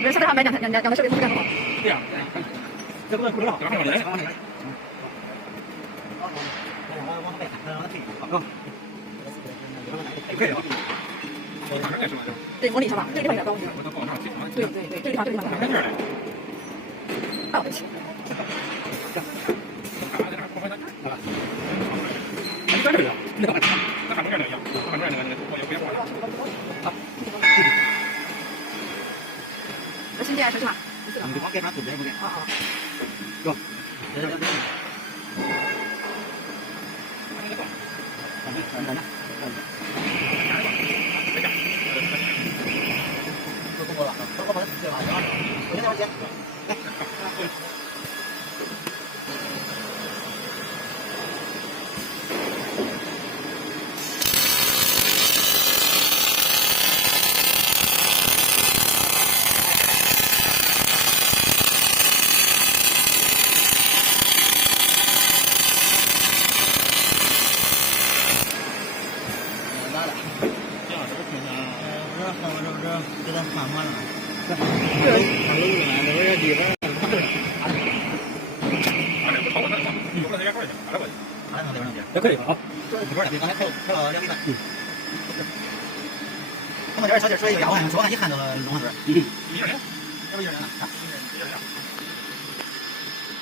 不是下边还买两台设备，不干好。对呀，这不能不知道，对吧？可以了。对，模拟一下吧，这个地方有点高，对，这个地方。啊，对不起。在这里，那个那个一样，那个我也不要管。那新店是啥？你光给他准备不给？啊。go。给他缓缓了。也可以啊。刚才开了2米半。他们这边小姐说有压弯，说完一看到了龙王队。12年，这不12年了啊？12年。